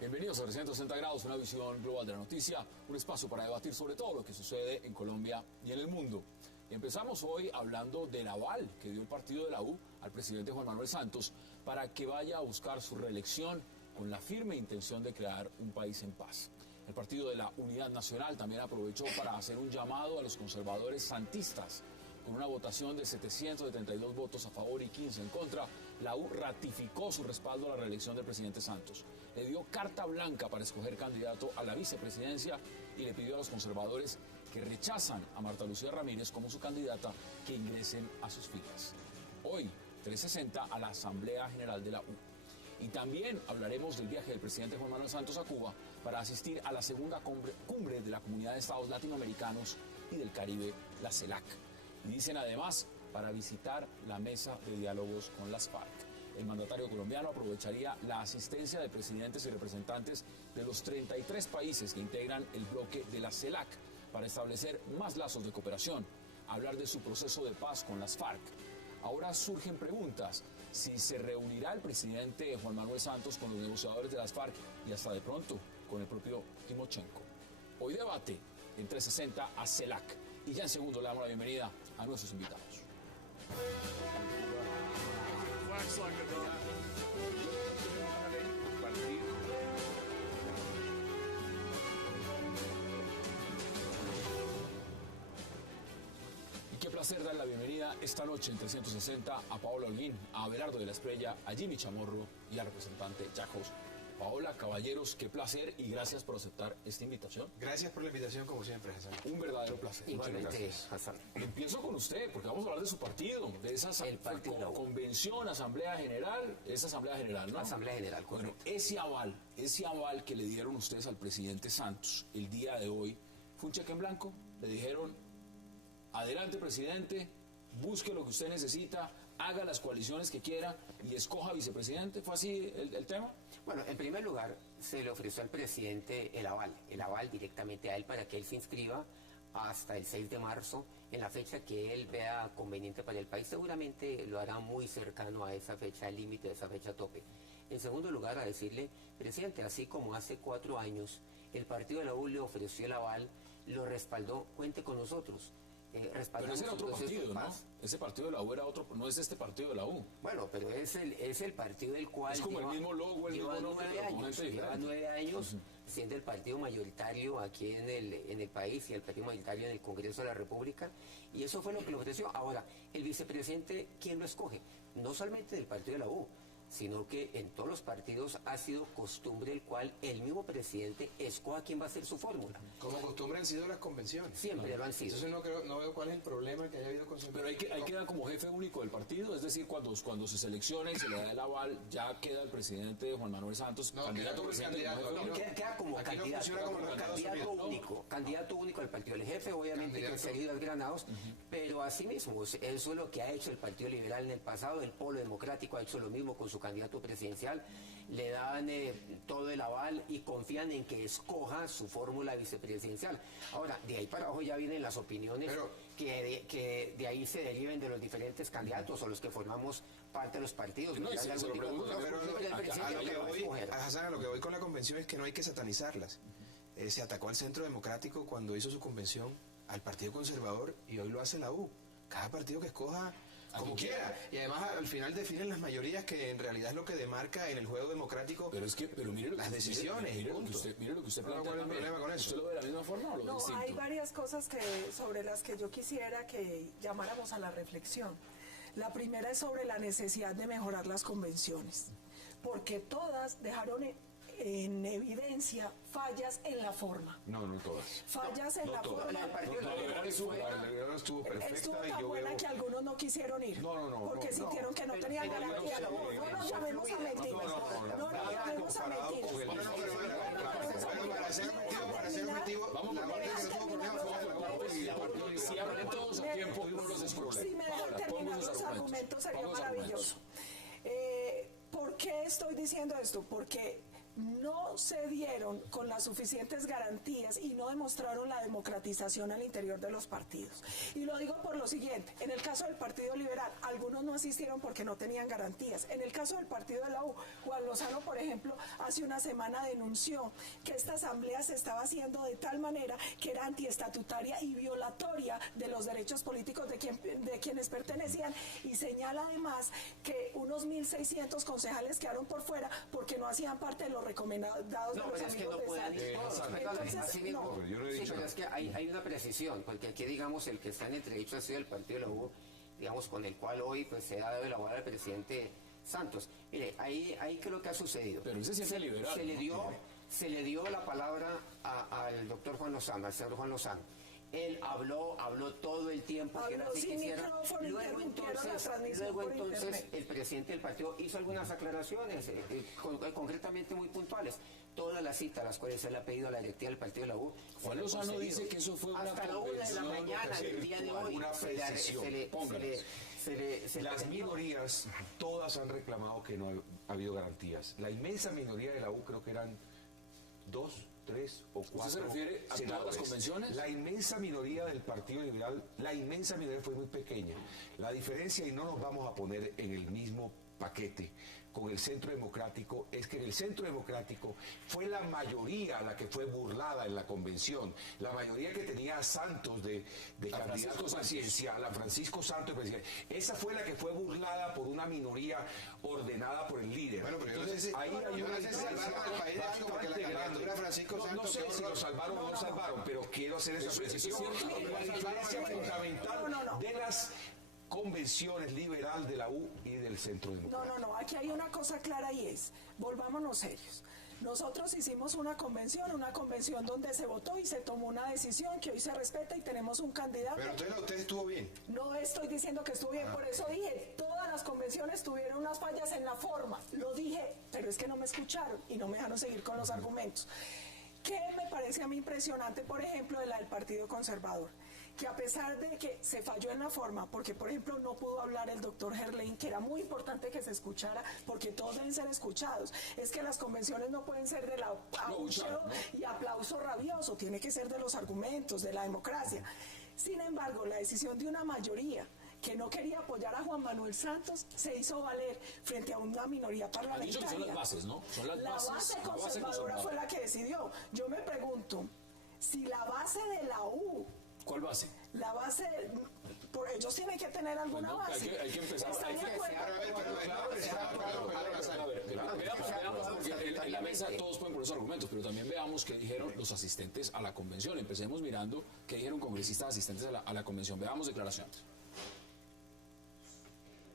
Bienvenidos a 360 grados, una visión global de la noticia, un espacio para debatir sobre todo lo que sucede en Colombia y en el mundo. Empezamos hoy hablando del aval que dio el partido de la U al presidente Juan Manuel Santos para que vaya a buscar su reelección con la firme intención de crear un país en paz. El Partido de la Unidad Nacional también aprovechó para hacer un llamado a los conservadores santistas. Con una votación de 772 votos a favor y 15 en contra, la U ratificó su respaldo a la reelección del presidente Santos. Le dio carta blanca para escoger candidato a la vicepresidencia y le pidió a los conservadores que rechazan a Marta Lucía Ramírez como su candidata que ingresen a sus filas. Hoy, 360 a la Asamblea General de la U. Y también hablaremos del viaje del presidente Juan Manuel Santos a Cuba para asistir a la segunda cumbre de la Comunidad de Estados Latinoamericanos y del Caribe, la CELAC. Y dicen además para visitar la mesa de diálogos con las FARC. El mandatario colombiano aprovecharía la asistencia de presidentes y representantes de los 33 países que integran el bloque de la CELAC para establecer más lazos de cooperación, hablar de su proceso de paz con las FARC. Ahora surgen preguntas, si se reunirá el presidente Juan Manuel Santos con los negociadores de las FARC y hasta de pronto con el propio Timochenko. Hoy debate en 360 a CELAC. Y ya en segundo le damos la bienvenida a nuestros invitados. Y qué placer dar la bienvenida esta noche en 360 a Paola Holguín, a Abelardo de la Espriella, a Jimmy Chamorro y al representante Jack House. Paola, caballeros, qué placer y gracias por aceptar esta invitación. Gracias por la invitación, como siempre, Hassan. Un verdadero placer. Igualmente, Hassan. Empiezo con usted, porque vamos a hablar de su partido, de esa convención, asamblea general, esa asamblea general, ¿no? Asamblea general, correcto. Bueno, ese aval que le dieron ustedes al presidente Santos el día de hoy, ¿fue un cheque en blanco? Le dijeron, adelante, presidente, busque lo que usted necesita, haga las coaliciones que quiera y escoja vicepresidente. ¿Fue así el tema? Bueno, en primer lugar, se le ofreció al presidente el aval directamente a él para que él se inscriba hasta el 6 de marzo, en la fecha que él vea conveniente para el país. Seguramente lo hará muy cercano a esa fecha límite, a esa fecha tope. En segundo lugar, a decirle, presidente, así como hace 4 años el partido de la U le ofreció el aval, lo respaldó, cuente con nosotros. Pero ese era otro partido, ¿no? Ese partido de la U era otro, no es este partido de la U. Bueno, pero es el partido del cual... Es como el mismo logo, el mismo nombre, lleva 9 años siendo el partido mayoritario aquí en el país y el partido mayoritario en el Congreso de la República, y eso fue lo que le ofreció. Ahora, el vicepresidente, ¿quién lo escoge? No solamente del partido de la U, sino que en todos los partidos ha sido costumbre el cual el mismo presidente escoja quién va a ser su fórmula. Como costumbre han sido las convenciones. Siempre lo han sido. Entonces no veo cuál es el problema que haya habido con... Pero ahí queda como jefe único del partido, es decir, cuando se selecciona y se le da el aval, ya queda el presidente Juan Manuel Santos, candidato a presidente. Queda como candidato único al partido. El jefe, obviamente, que se ha ido a Granados, pero asimismo, eso es lo que ha hecho el Partido Liberal en el pasado. El Polo Democrático ha hecho lo mismo con su candidato presidencial, le dan todo el aval y confían en que escoja su fórmula vicepresidencial. Ahora, de ahí para abajo ya vienen las opiniones que de ahí se deriven de los diferentes candidatos o los que formamos parte de los partidos. A lo que voy con la convención es que no hay que satanizarlas. Se atacó al Centro Democrático cuando hizo su convención, al Partido Conservador, y hoy lo hace la U. Cada partido que escoja como quiera, y además al final definen las mayorías, que en realidad es lo que demarca en el juego democrático mire las decisiones. Mire lo que usted plantea. ¿Cuál es el problema con eso? ¿Usted lo ve de la misma forma o lo distinto? Hay varias cosas sobre las que yo quisiera que llamáramos a la reflexión. La primera es sobre la necesidad de mejorar las convenciones, porque todas dejaron en evidencia fallas en la forma. No todas. Fallas en la forma. La estuvo perfecta. Estuvo tan buena que algunos no quisieron ir. Porque sintieron que no tenían garantía. No nos llamemos a mentir. No nos llamemos a mentir. Para ser objetivo, si hablan todos a tiempo, uno los escrole. Si me dejan terminar los argumentos sería maravilloso. ¿Por qué estoy diciendo esto? Porque no se dieron con las suficientes garantías y no demostraron la democratización al interior de los partidos. Y lo digo por lo siguiente, en el caso del Partido Liberal, algunos no asistieron porque no tenían garantías. En el caso del Partido de la U, Juan Lozano, por ejemplo, hace una semana denunció que esta asamblea se estaba haciendo de tal manera que era antiestatutaria y violatoria de los derechos políticos de quienes pertenecían, y señala además que unos 1.600 concejales quedaron por fuera porque no hacían parte de los recomendados de los pero es que no pueden ir todos. Pero es que hay una precisión, porque aquí, digamos, el que está en entredicho ha sido el Partido de la U, digamos, con el cual hoy pues se ha dado elaborar al presidente Santos. Mire, ahí creo que ha sucedido. Pero ese siente liberal. Se le dio la palabra al doctor Juan Lozano, al señor Juan Lozano. Él habló todo el tiempo que era así quisiera. Luego entonces el presidente del partido hizo algunas aclaraciones, concretamente muy puntuales. Todas las citas a las cuales él ha pedido a la directiva del partido de la U. Juan Lozano dice que eso fue una hasta la 1 de la mañana del día de hoy. Las minorías todas han reclamado que no ha habido garantías. La inmensa minoría de la U, creo que eran 2, 3 o 4. ¿Usted se refiere a todas las convenciones? La inmensa minoría del Partido Liberal, la inmensa minoría fue muy pequeña. La diferencia, y no nos vamos a poner en el mismo paquete con el Centro Democrático, es que en el Centro Democrático fue la mayoría la que fue burlada en la convención, la mayoría que tenía a Santos de candidato presidencial, a Francisco Santos presidencial, esa fue la que fue burlada por una minoría ordenada por el líder. Bueno, pero entonces ahí hay una no sé si lo salvaron o no salvaron, pero quiero hacer esa precisión. La diferencia fundamental de las convenciones liberal de la U y del Centro Democrático. No, aquí hay una cosa clara y es, volvámonos serios. Nosotros hicimos una convención donde se votó y se tomó una decisión que hoy se respeta y tenemos un candidato. Pero entonces usted estuvo bien. No estoy diciendo que estuvo bien, por eso dije, todas las convenciones tuvieron unas fallas en la forma. Lo dije, pero es que no me escucharon y no me dejaron seguir con los argumentos. ¿Qué me parece a mí impresionante, por ejemplo, de la del Partido Conservador? Que a pesar de que se falló en la forma, porque por ejemplo no pudo hablar el doctor Gerlain, que era muy importante que se escuchara, porque todos deben ser escuchados, es que las convenciones no pueden ser del abucheo y aplauso rabioso, tiene que ser de los argumentos, de la democracia. Sin embargo, la decisión de una mayoría que no quería apoyar a Juan Manuel Santos se hizo valer frente a una minoría parlamentaria. Han dicho que son las bases, ¿no? Son las base conservadora fue la que decidió. Yo me pregunto, si la base de la U... ¿Cuál base? La base, ellos tienen que tener alguna base. Hay que empezar. ¿Están de acuerdo? Veamos, porque en la mesa todos pueden poner sus argumentos, pero también veamos qué dijeron los asistentes a la convención. Empecemos mirando qué dijeron congresistas asistentes a la convención. Veamos declaraciones.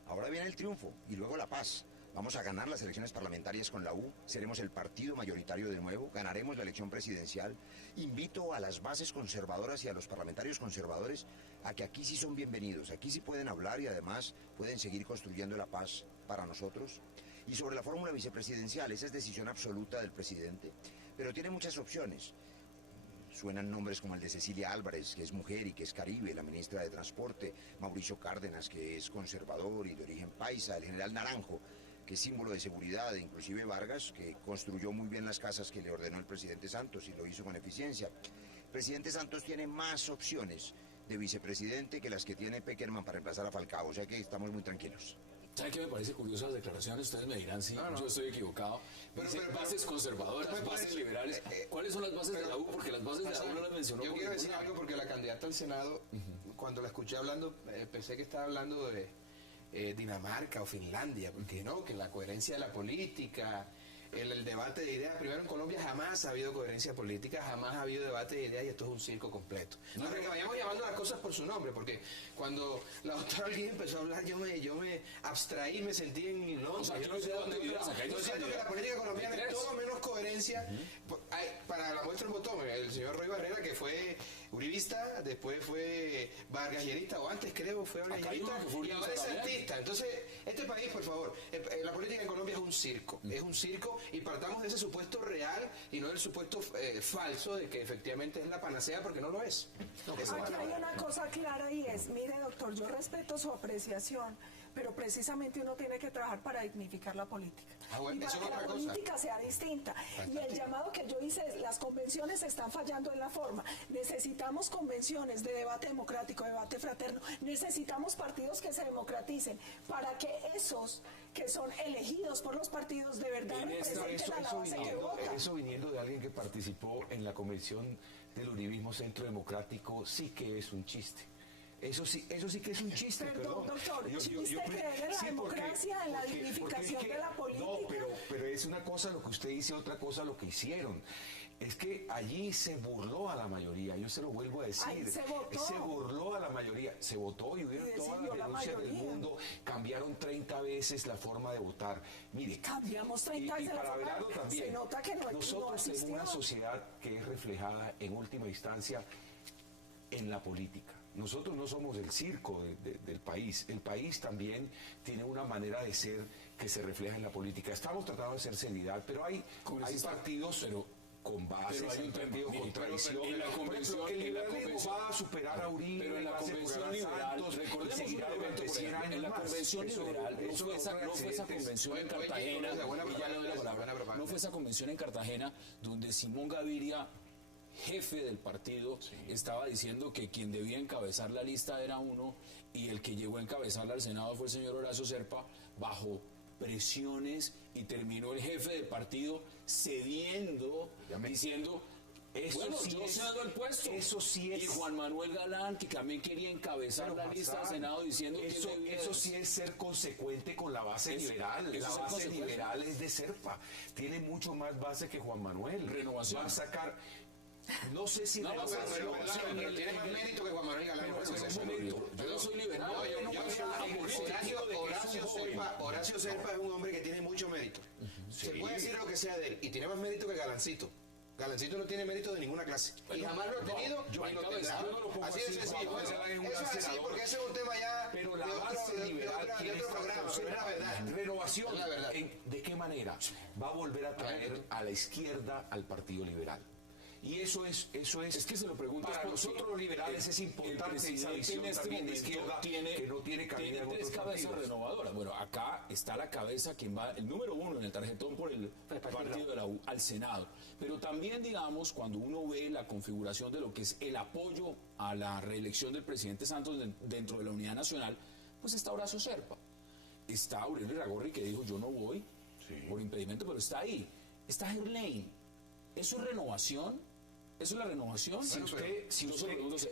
Ahora viene el triunfo y luego la paz. Vamos a ganar las elecciones parlamentarias con la U, seremos el partido mayoritario de nuevo, ganaremos la elección presidencial. Invito a las bases conservadoras y a los parlamentarios conservadores a que aquí sí son bienvenidos, aquí sí pueden hablar y además pueden seguir construyendo la paz para nosotros. Y sobre la fórmula vicepresidencial, esa es decisión absoluta del presidente, pero tiene muchas opciones. Suenan nombres como el de Cecilia Álvarez, que es mujer y que es caribe, la ministra de Transporte, Mauricio Cárdenas, que es conservador y de origen paisa, el general Naranjo, que es símbolo de seguridad, e inclusive Vargas, que construyó muy bien las casas que le ordenó el presidente Santos y lo hizo con eficiencia. El presidente Santos tiene más opciones de vicepresidente que las que tiene Peckerman para reemplazar a Falcao, o sea que estamos muy tranquilos. ¿Sabe qué me parece curioso las declaraciones? Ustedes me dirán si yo estoy equivocado. Pero bases conservadoras, bases liberales. ¿Cuáles son las bases de la U? Porque las bases de la U no las mencionó. Yo quiero decir algo porque la candidata al Senado, cuando la escuché hablando, pensé que estaba hablando de Dinamarca o Finlandia, porque no, que la coherencia de la política, el debate de ideas. Primero, en Colombia jamás ha habido coherencia política, jamás ha habido debate de ideas y esto es un circo completo. No, que vayamos llamando las cosas por su nombre, porque cuando la doctora Alguien empezó a hablar, yo me abstraí, me sentí en... No, yo no sé dónde yo siento que la política colombiana es todo menos coherencia. Para la muestra un botón, el señor Roy Barrera, que fue uribista, después fue vargallerista, o antes creo fue vargallerista, y ahora es artista. Entonces, este país, por favor, la política en Colombia es un circo, y partamos de ese supuesto real y no del supuesto falso de que efectivamente es la panacea, porque no lo es. Aquí hay una cosa clara y es, mire doctor, yo respeto su apreciación, pero precisamente uno tiene que trabajar para dignificar la política. Bueno, y para que la política sea distinta. Y el llamado que yo hice es, las convenciones están fallando en la forma. Necesitamos convenciones de debate democrático, debate fraterno. Necesitamos partidos que se democraticen para que esos que son elegidos por los partidos de verdad representen a la base que vota. Eso viniendo de alguien que participó en la convención del Uribismo Centro Democrático, sí que es un chiste. Eso sí que es un chiste. Perdón, doctor, chiste creer en la democracia, en la dignificación de la política. No, pero es una cosa lo que usted dice, otra cosa lo que hicieron. Es que allí se burló a la mayoría, yo se lo vuelvo a decir. Ahí se votó. Se burló a la mayoría, se votó y hubieron todas las denuncias del mundo, cambiaron 30 veces la forma de votar. Mire, cambiamos 30 veces la forma. También, se nota que nosotros tenemos una sociedad que es reflejada en última instancia en la política. Nosotros no somos el circo del país. El país también tiene una manera de ser que se refleja en la política. Estamos tratando de hacer seriedad, pero hay partidos con bases, hay partidos con tradición. En la convención, el liberalismo va a superar a Uribe, pero en la convención liberal, recordemos un momento, en la convención liberal, no fue esa convención en Cartagena, no fue esa convención en Cartagena donde Simón Gaviria, jefe del partido, estaba diciendo que quien debía encabezar la lista era uno y el que llegó a encabezarla al Senado fue el señor Horacio Serpa bajo presiones y terminó el jefe del partido cediendo, diciendo bueno, sí yo cedo el puesto. Eso sí es. Y Juan Manuel Galán, que también quería encabezar la lista del Senado, diciendo eso sí es ser consecuente con la base liberal. La base liberal es de Serpa. Tiene mucho más base que Juan Manuel. Renovación. Va a sacar. No sé si pero tiene más mérito que Juan Manuel Galán. Yo no soy liberal. Horacio Serpa es un hombre que tiene mucho mérito. Se puede decir lo que sea de él. Y tiene más mérito que Galancito. Galancito no tiene mérito de ninguna clase. Y jamás lo ha tenido, y lo tendrá. Así de sencillo. Eso es así, porque ese es un tema ya pero la base liberal de otro programa, pero es la verdad. Renovación. Es la verdad. ¿De qué manera? Va a volver a traer a la izquierda al Partido Liberal. Y eso es que se lo pregunto para nosotros los liberales es importante esa visión también de izquierda que no tiene cabida en tres otros cabezas partidos. renovadoras. Bueno, acá está la cabeza quien va, el número uno en el tarjetón por el partido de la U al Senado. Pero también, digamos, cuando uno ve la configuración de lo que es el apoyo a la reelección del presidente Santos dentro de la Unidad Nacional, pues está Horacio Serpa. Está Aurelio Iragorri, que dijo yo no voy por impedimento, pero está ahí. Está Gerlain. ¿Eso es renovación? ¿Eso es la renovación? Bueno, ¿eso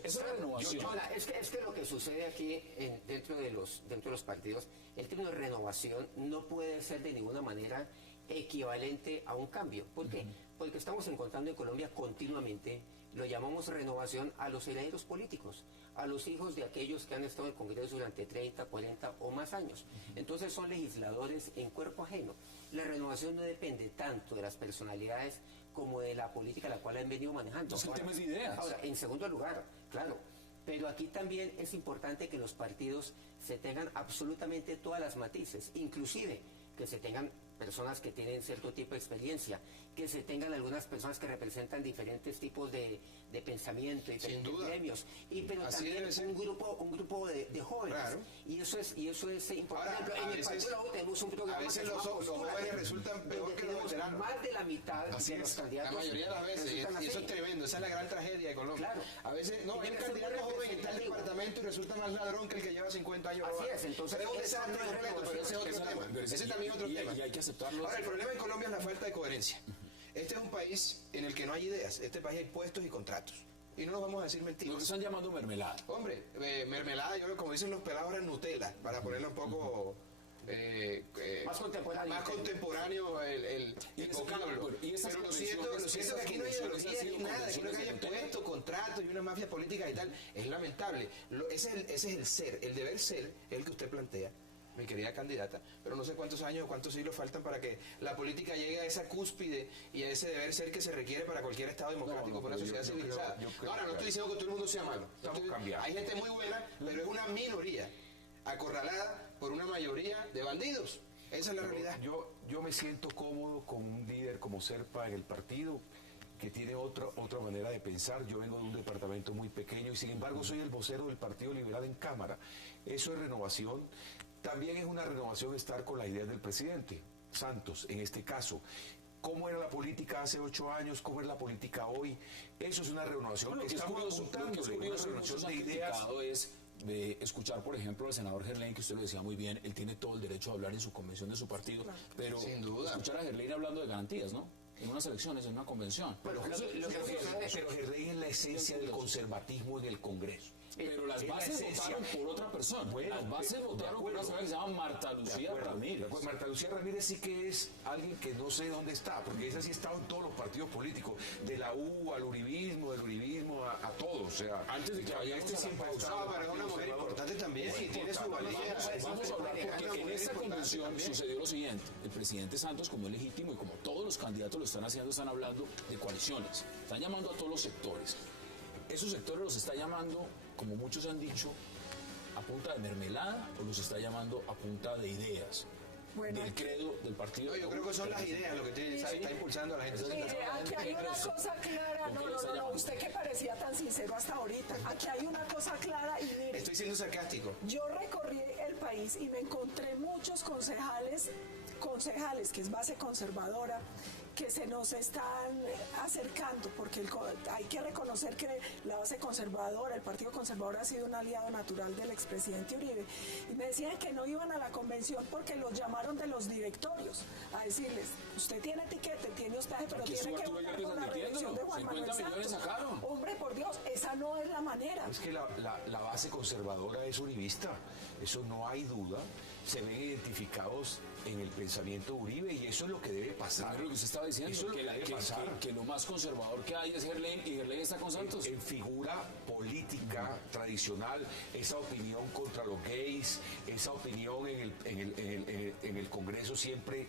es la renovación? Es que lo que sucede aquí dentro de los partidos, el término de renovación no puede ser de ninguna manera equivalente a un cambio. ¿Por qué? Porque estamos encontrando en Colombia continuamente, lo llamamos renovación a los herederos políticos, a los hijos de aquellos que han estado en el Congreso durante 30, 40 o más años. Entonces son legisladores en cuerpo ajeno. La renovación no depende tanto de las personalidades como de la política la cual han venido manejando. Entonces, el tema es de ideas. Ahora, en segundo lugar, claro, pero aquí también es importante que los partidos se tengan absolutamente todas las matices, inclusive que se tengan personas que tienen cierto tipo de experiencia, que se tengan algunas personas que representan diferentes tipos de pensamiento, diferentes gremios, pero así también un grupo de jóvenes. Claro. Y eso es importante. Ahora, en el Partido de la U tenemos un programa. A veces los jóvenes resultan peor que los veteranos. Más de la mitad de los candidatos. La mayoría de las veces, y eso es tremendo, esa es la gran tragedia de Colombia. Claro. A veces, no, hay un candidato joven en tal departamento y resulta más ladrón que el que lleva 50 años. Así es, entonces. Pero es un desastre completo, pero ese es otro tema. Ese también es otro tema. Y hay que aceptarlo. Ahora, el problema en Colombia es la falta de coherencia. Este es un país en el que no hay ideas. Este país hay puestos y contratos. Y no nos vamos a decir mentiras. Lo que están llamando mermelada. Hombre, mermelada, yo como dicen los pelados, era Nutella, para ponerlo un poco más contemporáneo el vocablo. Pero lo cierto es que aquí no hay ideología ni nada, aquí lo que hay es puestos, contratos y una mafia política y tal. Es lamentable. Ese es el ser, el deber ser, el que usted plantea, mi querida candidata, pero no sé cuántos años o cuántos siglos faltan para que la política llegue a esa cúspide y a ese deber ser que se requiere para cualquier Estado democrático, por una sociedad civilizada. Ahora, no estoy diciendo que todo el mundo sea malo. Hay gente muy buena, pero es una minoría, acorralada por una mayoría de bandidos. Esa es la realidad. Yo me siento cómodo con un líder como Serpa en el partido, que tiene otra manera de pensar. Yo vengo de un departamento muy pequeño y sin embargo soy el vocero del Partido Liberal en Cámara. Eso es renovación. también es una renovación estar con las ideas del presidente Santos, en este caso. ¿Cómo era la política hace 8 años? ¿Cómo es la política hoy? Eso es una renovación Bueno, que estamos apuntando. Lo que es curioso, una muchos renovación han de ideas. criticado es de escuchar, por ejemplo, al senador Gerlain, que usted lo decía muy bien, él tiene todo el derecho a hablar en su convención de su partido, pero Sin duda. escuchar a Gerlain hablando de garantías, ¿no? En unas elecciones, en una convención. Pero Gerlain es la esencia del conservatismo en el Congreso. Pero las Es la bases esencia. votaron por otra persona. Bueno, las bases de votaron por una acuerdo. señora que se llama Marta Lucía Ramírez. Pues Marta Lucía Ramírez sí que es alguien que no sé dónde está, porque esa sí ha estado en todos los partidos políticos, de la U al uribismo, del uribismo a todo. O sea, Antes de que vayamos a la siempre ha pausa, estado. pero es una mujer importante también y tiene su valía. Vamos a hablar porque en esta convención sucedió lo siguiente. El presidente Santos, como es legítimo y como todos los candidatos lo están haciendo, están hablando de coaliciones. Están llamando a todos los sectores. Esos sectores los está llamando, como muchos han dicho, a punta de mermelada o los está llamando a punta de ideas. Bueno, del credo del partido. No, yo creo que son las ideas lo que está impulsando a la gente. mire, aquí hay una cosa clara, no, usted que parecía tan sincero hasta ahorita, aquí hay una cosa clara y mire, Estoy siendo sarcástico. yo recorrí el país y me encontré muchos concejales, que es base conservadora, que se nos están acercando, porque hay que reconocer que la base conservadora, el Partido Conservador ha sido un aliado natural del expresidente Uribe, y me decían que no iban a la convención porque los llamaron de los directorios a decirles, usted tiene etiquete, tiene hospedaje, pero Aquí tiene que estuvo votar Arturo con la Yepes reelección de Juan 50 Manuel millones Santos. sacaron. Hombre, por Dios, esa no es la manera. Es que la base conservadora es uribista, eso no hay duda. Se ven identificados en el pensamiento de Uribe y eso es lo que debe pasar. Es lo que usted estaba diciendo, Eso es lo que debe pasar. que lo más conservador que hay es Gerlain y Gerlain está con Santos. En figura política tradicional, esa opinión contra los gays, esa opinión en el Congreso siempre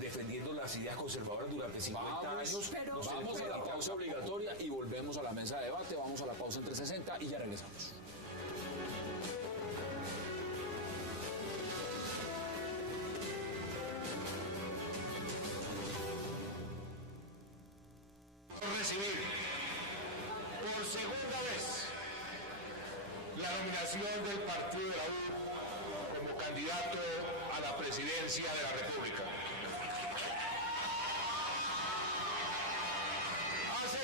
defendiendo las ideas conservadoras durante 50 años. pero- Vamos a la pausa obligatoria y volvemos a la mesa de debate. Vamos a la pausa entre 60 y ya regresamos. Recibir por segunda vez la nominación del partido de la U como candidato a la presidencia de la República. Hace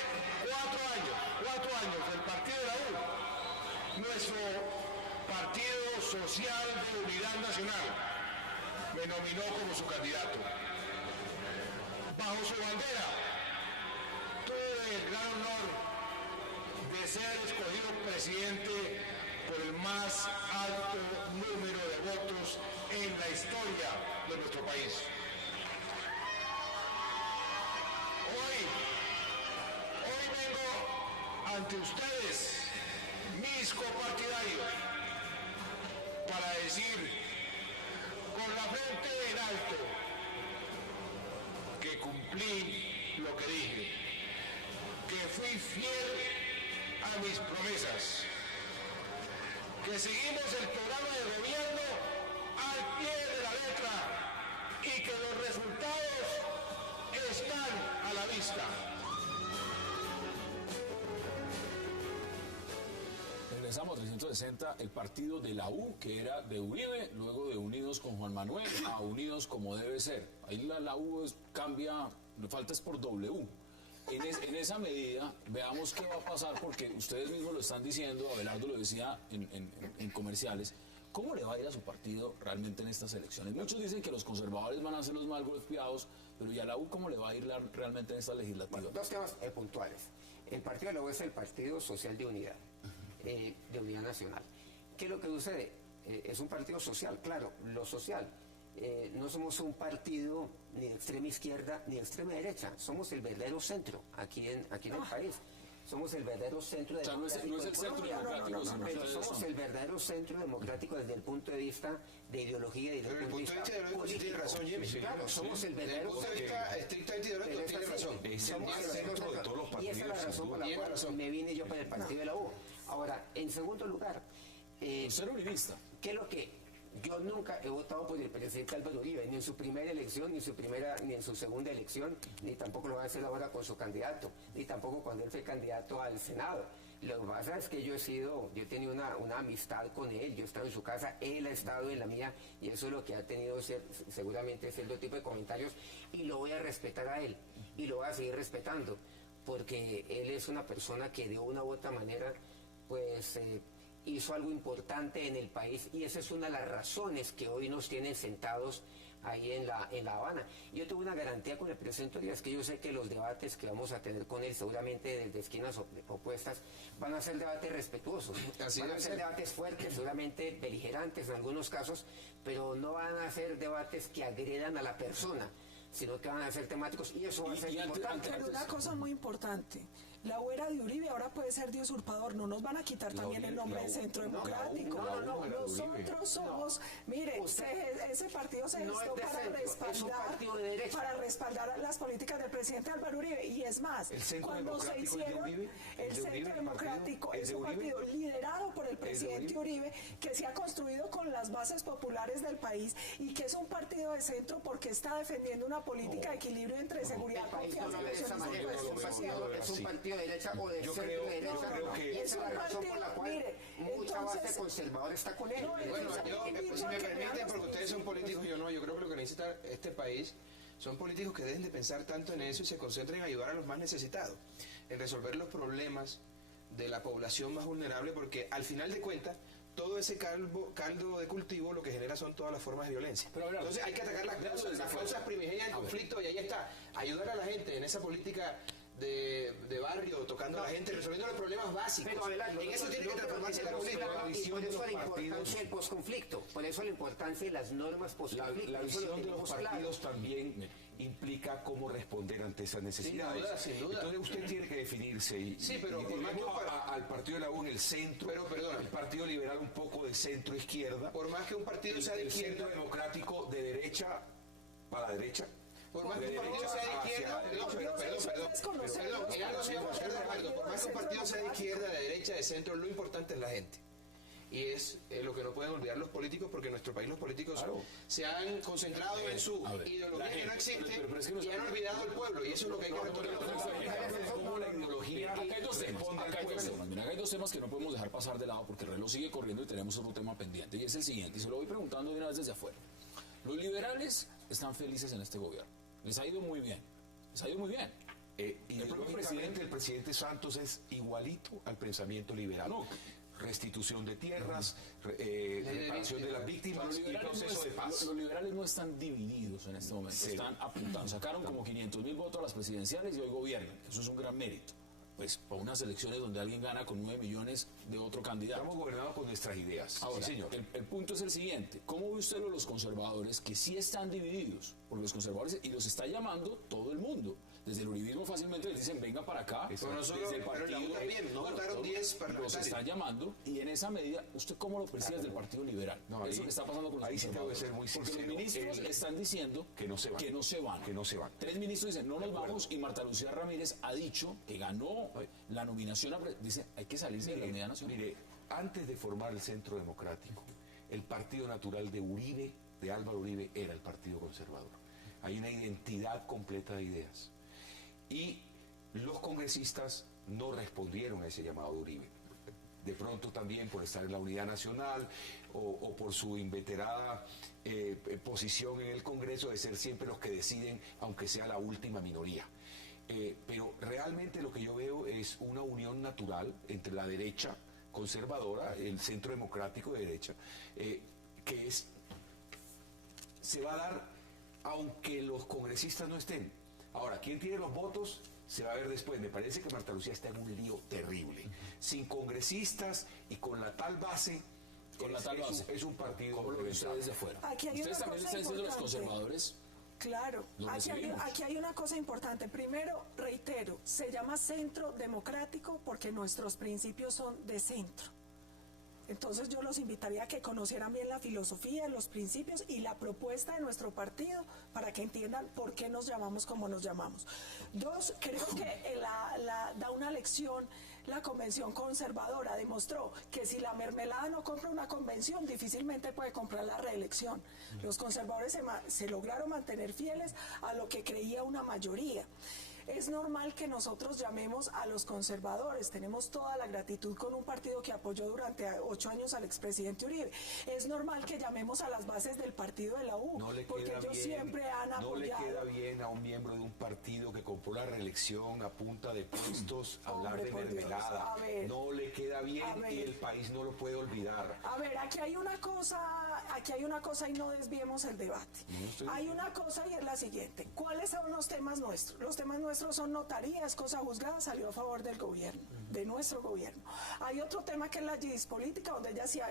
4 años, el partido de la U, nuestro Partido Social de Unidad Nacional, me nominó como su candidato. Bajo su bandera, tuve el gran honor de ser escogido presidente por el más alto número de votos en la historia de nuestro país. Hoy vengo ante ustedes, mis copartidarios, para decir con la frente en alto que cumplí lo que dije, que fui fiel a mis promesas, que seguimos el programa de gobierno al pie de la letra y que los resultados están a la vista. Regresamos a 360, el partido de la U, que era de Uribe, luego de Unidos con Juan Manuel, a Unidos como debe ser. Ahí la U cambia, le falta es por W. En esa medida, veamos qué va a pasar, porque ustedes mismos lo están diciendo, Abelardo lo decía en comerciales, ¿cómo le va a ir a su partido realmente en estas elecciones? Muchos dicen que los conservadores van a ser los más golpeados, pero ¿y a la U cómo le va a ir realmente en esta legislativa? Bueno, dos temas puntuales. El partido de la U es el Partido Social de Unidad Nacional. ¿Qué es lo que sucede? Es un partido social, claro, lo social. No somos un partido ni de extrema izquierda ni de extrema derecha, somos el verdadero centro aquí en el país. Somos el verdadero centro O sea, no es el democrático. centro democrático, sino pero ustedes somos son. el verdadero centro democrático desde el punto de vista de ideología y desde Pero el punto de vista ideológico sí tiene razón, Jimmy. Claro, somos el Desde el verdadero punto de vista estrictamente ideológico, pero tiene es así. razón. Es el Somos centro el de todos los y esa es la partidos, razón sin por la duda. cual Razón. me vine yo para el partido de la U. Ahora, en segundo lugar, Usted era uribista. ¿qué es lo que Yo nunca he votado por el presidente Álvaro Uribe, ni en su primera elección, ni en su segunda elección, ni tampoco lo va a hacer ahora con su candidato, ni tampoco cuando él fue candidato al Senado. Lo que pasa es que yo he tenido una amistad con él, yo he estado en su casa, él ha estado en la mía, y eso es lo que ha tenido seguramente cierto tipo de comentarios, y lo voy a respetar a él, y lo voy a seguir respetando, porque él es una persona que de una u otra manera, pues hizo algo importante en el país, y esa es una de las razones que hoy nos tienen sentados ahí en La Habana. Yo tuve una garantía con el presidente Uribe, que yo sé que los debates que vamos a tener con él, seguramente desde esquinas opuestas, van a ser debates respetuosos, van a ser debates fuertes, seguramente beligerantes en algunos casos, pero no van a ser debates que agredan a la persona, sino que van a ser temáticos, y eso va a ser importante. Pero una cosa muy importante, la U era de Uribe, ahora puede ser de usurpador, no nos van a quitar también el nombre de Centro Democrático. Nosotros somos, mire, ese partido se gestó para respaldar las políticas del presidente Álvaro Uribe, y es más, cuando se hicieron, el Centro Democrático es un partido liderado por el presidente Uribe, que se ha construido con las bases populares del país, y que es un partido de centro porque está defendiendo una política de equilibrio entre seguridad, confianza y es un partido de derecha o de centro derecha, y esa es la razón por la cual mucha base conservadora está con él. Bueno, si me permiten, porque ustedes son políticos, yo no, yo creo que lo que necesita este país son políticos que dejen de pensar tanto en eso y se concentren en ayudar a los más necesitados, en resolver los problemas de la población más vulnerable, porque al final de cuentas todo ese caldo de cultivo lo que genera son todas las formas de violencia. Entonces hay que atacar las causas primigenias del conflicto, y ahí está, ayudar a la gente en esa política de barrio, tocando a la gente, resolviendo los problemas básicos. En eso tiene que transformarse la política. Y por eso la importancia del posconflicto, por eso la importancia de las normas posconflicto. La visión de los partidos también implica cómo responder ante esas necesidades. Sin duda. Entonces usted tiene que definirse pero por más que al partido de la U en el centro, el Partido Liberal un poco de centro-izquierda, por más que un partido sea de izquierda, el Centro Democrático de derecha para la derecha. Por más que un partido sea de izquierda, por más que un partido sea de izquierda, de derecha, de centro, lo importante es la gente. Y es lo que no pueden olvidar los políticos, porque en nuestro país los políticos se han concentrado en su ideología que no existe, y han olvidado al pueblo, y eso es lo que hay que retornar. Como la ideología. Acá hay dos temas que no podemos dejar pasar de lado, porque el reloj sigue corriendo y tenemos otro tema pendiente, y es el siguiente, y se lo voy preguntando de una vez desde afuera. Los liberales están felices en este gobierno. Les ha ido muy bien. El presidente Santos es igualito al pensamiento liberal. Restitución de tierras, reparación de las víctimas y proceso de paz. Los liberales no están divididos en este momento, están apuntando. Sacaron como 500.000 votos a las presidenciales y hoy gobiernan. Eso es un gran mérito. Pues para unas elecciones donde alguien gana con 9 millones de otro candidato. Estamos gobernados con nuestras ideas. Ahora, sí, señor. El punto es el siguiente. ¿Cómo ve usted los conservadores que sí están divididos? Porque los conservadores, y los está llamando todo el mundo. Desde el uribismo fácilmente les dicen, venga para acá. Desde el partido también, no votaron 10 parlamentarios. Los están llamando, y en esa medida, ¿usted cómo lo percibe desde el Partido Liberal? Eso que está pasando con los conservadores. Ser muy sincero. Porque los ministros están diciendo que no se van. 3 ministros dicen, no nos vamos, y Marta Lucía Ramírez ha dicho que ganó la nominación, dice, hay que salirse de la unidad nacional. Mire, antes de formar el Centro Democrático, el partido natural de Uribe, de Álvaro Uribe, era el Partido Conservador. Hay una identidad completa de ideas. Y los congresistas no respondieron a ese llamado de Uribe. De pronto también por estar en la unidad nacional o por su inveterada posición en el Congreso de ser siempre los que deciden, aunque sea la última minoría. Pero realmente lo que yo veo es una unión natural entre la derecha conservadora, el centro democrático de derecha, que se va a dar aunque los congresistas no estén. Ahora, ¿quién tiene los votos? Se va a ver después. Me parece que Marta Lucía está en un lío terrible. Sin congresistas y con la tal base, es un partido. ¿Cómo lo ven ustedes desde fuera? ¿Ustedes también están diciendo los conservadores? Claro, aquí hay una cosa importante. Primero, reitero, se llama Centro Democrático porque nuestros principios son de centro. Entonces yo los invitaría a que conocieran bien la filosofía, los principios y la propuesta de nuestro partido para que entiendan por qué nos llamamos como nos llamamos. 2, creo que da una lección la convención conservadora demostró que si la mermelada no compra una convención, difícilmente puede comprar la reelección. Los conservadores se lograron mantener fieles a lo que creía una mayoría. Es normal que nosotros llamemos a los conservadores. Tenemos toda la gratitud con un partido que apoyó durante 8 años al expresidente Uribe. Es normal que llamemos a las bases del partido de la U, porque ellos siempre han apoyado. No le queda bien a un miembro de un partido que compró la reelección a punta de puestos hablar de mermelada. No le queda bien y el país no lo puede olvidar. A ver, aquí hay una cosa y no desviemos el debate. Hay una cosa y es la siguiente. ¿Cuáles son los temas nuestros? Los temas nuestros son notarías, cosa juzgada, salió a favor del gobierno, de nuestro gobierno. Hay otro tema que es la política, donde ella se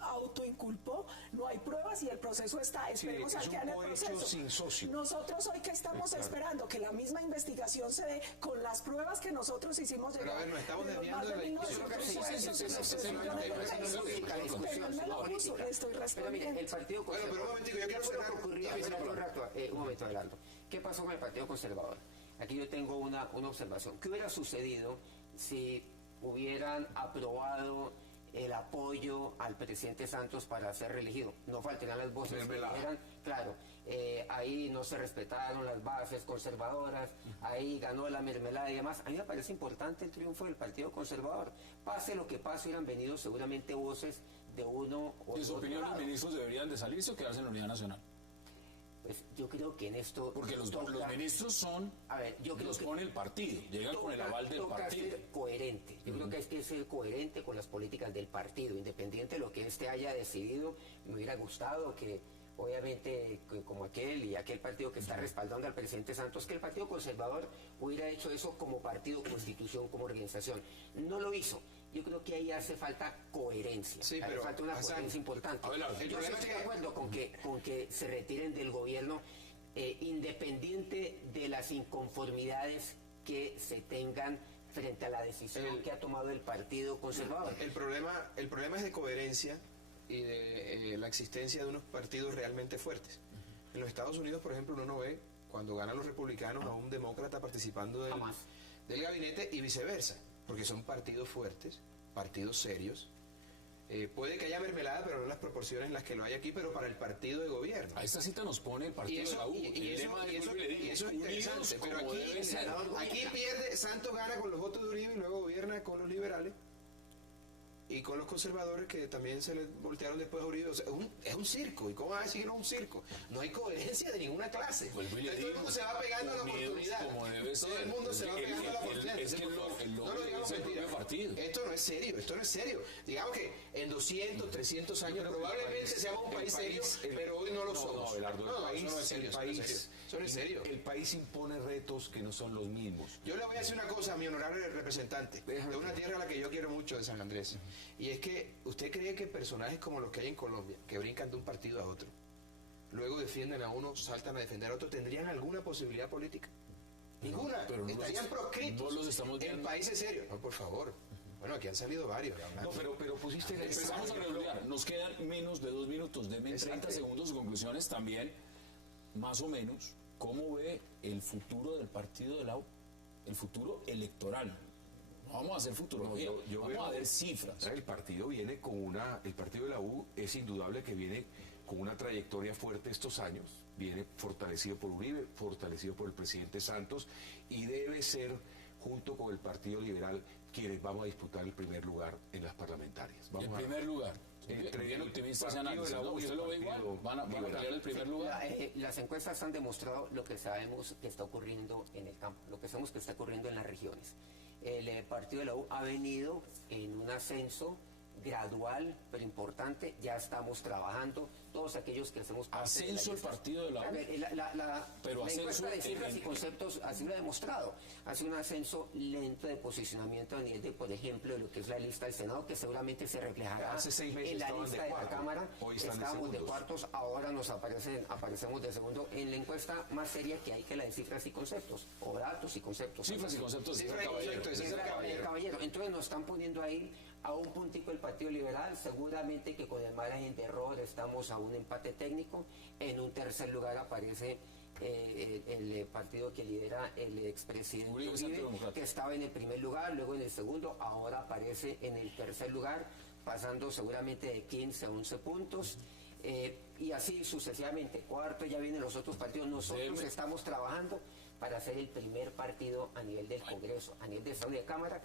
autoinculpó, no hay pruebas y el proceso está. Esperemos a que haga el proceso. Sin socio. Nosotros hoy que estamos esperando que la misma investigación se dé con las pruebas que nosotros hicimos llegar. Pero a ver, nos estamos desviando de la discusión. Le estoy respondiendo. El Partido Conservador. Pero un momentico, yo quiero cerrar. Un momento, Adelanto. ¿Qué pasó con el Partido Conservador? Aquí yo tengo una observación. ¿Qué hubiera sucedido si hubieran aprobado el apoyo al presidente Santos para ser reelegido? No faltarían las voces que dijeran, claro, ahí no se respetaron las bases conservadoras, ahí ganó la mermelada y demás. A mí me parece importante el triunfo del Partido Conservador. Pase lo que pase, hubieran venido seguramente voces de uno o ¿En su opinión los ministros deberían de salirse o quedarse en la Unidad Nacional? Pues yo creo que en esto... Porque los ministros son... A ver, yo creo los que pone el partido, llegan con el aval del partido. Ser coherente. Yo creo que hay que ser coherente con las políticas del partido, independiente de lo que éste haya decidido. Me hubiera gustado que, obviamente, como aquel partido que está respaldando al presidente Santos, que el Partido Conservador hubiera hecho eso como partido, constitución, como organización. No lo hizo. Yo creo que ahí hace falta coherencia. Sí, pero falta una coherencia importante. Yo estoy de acuerdo con que se retiren del gobierno, independiente de las inconformidades que se tengan frente a la decisión que ha tomado el Partido Conservador. El problema es de coherencia y de la existencia de unos partidos realmente fuertes. En los Estados Unidos, por ejemplo, uno no ve cuando ganan los republicanos a un demócrata participando del gabinete y viceversa, porque son partidos fuertes, partidos serios. Puede que haya mermelada, pero no en las proporciones en las que lo hay aquí, pero para el partido de gobierno. A esta cita nos pone el partido de la U. Y eso es interesante, pero aquí pierde, Santos gana con los votos de Uribe y luego gobierna con los liberales y con los conservadores que también se le voltearon después a Uribe. O sea, es un circo. ¿Y cómo va a decir que no es un circo? No hay coherencia de ninguna clase. Todo el mundo se va pegando a la oportunidad. Todo el mundo se va pegando a la oportunidad. No lo digamos mentira. Esto no es serio. Digamos que en 200, 300 años probablemente seamos un país serio, pero hoy no lo somos. Eso no es serio. El país impone retos que no son los mismos. Yo le voy a decir una cosa a mi honorable representante de una tierra a la que yo quiero mucho, de San Andrés. Y es que, ¿usted cree que personajes como los que hay en Colombia, que brincan de un partido a otro, luego defienden a uno, saltan a defender a otro, tendrían alguna posibilidad política? Ninguna. Pero estarían proscritos. No los estamos viendo. El país es serio. No, por favor. Bueno, aquí han salido varios. No, pero pusiste... Empezamos a redondear. Nos quedan menos de 2 minutos. Deme 30 segundos de conclusiones también, más o menos. ¿Cómo ve el futuro del partido de la U? El futuro electoral. Vamos a hacer futuro, vamos a ver cifras. El partido viene el partido de la U es indudable que viene con una trayectoria fuerte estos años, viene fortalecido por Uribe, fortalecido por el presidente Santos y debe ser, junto con el Partido Liberal, quienes vamos a disputar el primer lugar en las parlamentarias. El primer lugar. Bien optimista ese análisis, ¿no? ¿Usted lo ve igual? ¿Van a pelear el primer lugar? Las encuestas han demostrado lo que sabemos que está ocurriendo en el campo, lo que sabemos que está ocurriendo en las regiones. El partido de la U ha venido en un ascenso gradual, pero importante. Ya estamos trabajando, todos aquellos que hacemos parte ascenso el partido de la U. La encuesta de cifras y conceptos así lo ha demostrado. Hace un ascenso lento de posicionamiento a nivel de, por ejemplo, de lo que es la lista del Senado, que seguramente se reflejará en la lista de la Cámara. Estábamos de cuartos, ahora nos aparecemos de segundo en la encuesta más seria que hay, que la de cifras y conceptos, o datos y conceptos. Cifras y conceptos, caballero. Entonces nos están poniendo ahí a un puntico el Partido Liberal, seguramente que con el margen de error estamos a un empate técnico. En un tercer lugar aparece el partido que lidera el expresidente Uribe, que estaba en el primer lugar, luego en el segundo, ahora aparece en el tercer lugar, pasando seguramente de 15 a 11 puntos. Y así sucesivamente. Cuarto, ya vienen los otros partidos. Nosotros estamos trabajando para hacer el primer partido a nivel del Congreso, a nivel de Estado y de Cámara,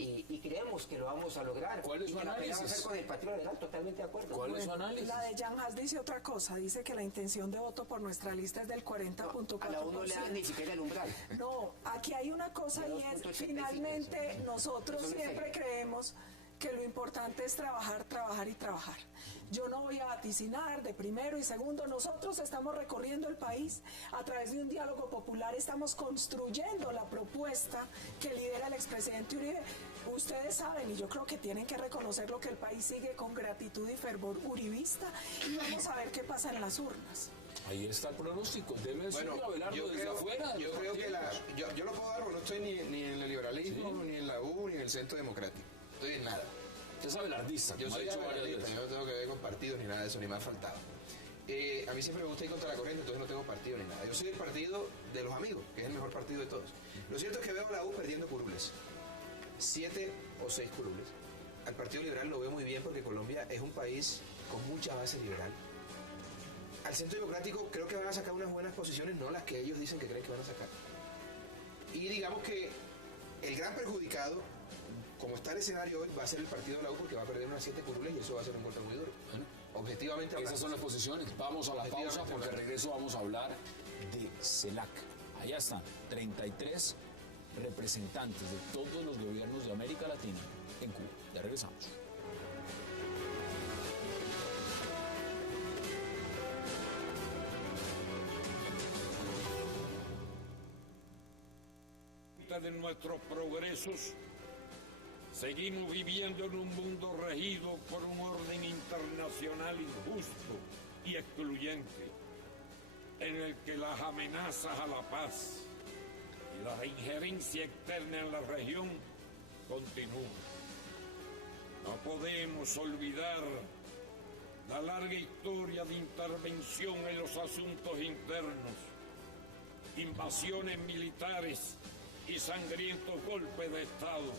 y creemos que lo vamos a lograr. ¿Cuál es su análisis? Vamos a hacer con el Partido Liberal, totalmente de acuerdo. ¿Cuál es su análisis? La de Jan Haas dice otra cosa, dice que la intención de voto por nuestra lista es del 40.4%. A la uno le dan ni siquiera el umbral. No, aquí hay una cosa y es, finalmente, nosotros siempre creemos que lo importante es trabajar, trabajar y trabajar. Yo no voy a vaticinar de primero y segundo. Nosotros estamos recorriendo el país a través de un diálogo popular, estamos construyendo la propuesta que lidera el expresidente Uribe. Ustedes saben, y yo creo que tienen que reconocerlo, que el país sigue con gratitud y fervor uribista, y vamos a ver qué pasa en las urnas. Ahí está el pronóstico. Deme el suyo, Abelardo, desde afuera. Yo creo que yo lo puedo dar, porque no estoy ni en el liberalismo, ni en la U, ni en el centro democrático. Estoy en nada. Usted es abelardista. Yo soy abelardista, yo no tengo que ver con partidos ni nada de eso, ni me ha faltado. A mí siempre me gusta ir contra la corriente, entonces no tengo partido ni nada. Yo soy el partido de los amigos, que es el mejor partido de todos. Lo cierto es que veo a la U perdiendo curules. 7 o 6 curules. Al Partido Liberal lo veo muy bien porque Colombia es un país con mucha base liberal. Al Centro Democrático creo que van a sacar unas buenas posiciones, no las que ellos dicen que creen que van a sacar. Y digamos que el gran perjudicado, como está el escenario hoy, va a ser el partido de la U, porque va a perder unas 7 curules y eso va a ser un golpe muy duro. Bueno, objetivamente hablando. esas son las posiciones. Vamos a la pausa, porque al regreso vamos a hablar de CELAC. Allá están 33 representantes de todos los gobiernos de América Latina en Cuba. Ya regresamos. De nuestros progresos, seguimos viviendo en un mundo regido por un orden internacional injusto y excluyente, en el que las amenazas a la paz y la injerencia externa en la región continúan. No podemos olvidar la larga historia de intervención en los asuntos internos, invasiones militares y sangrientos golpes de Estado.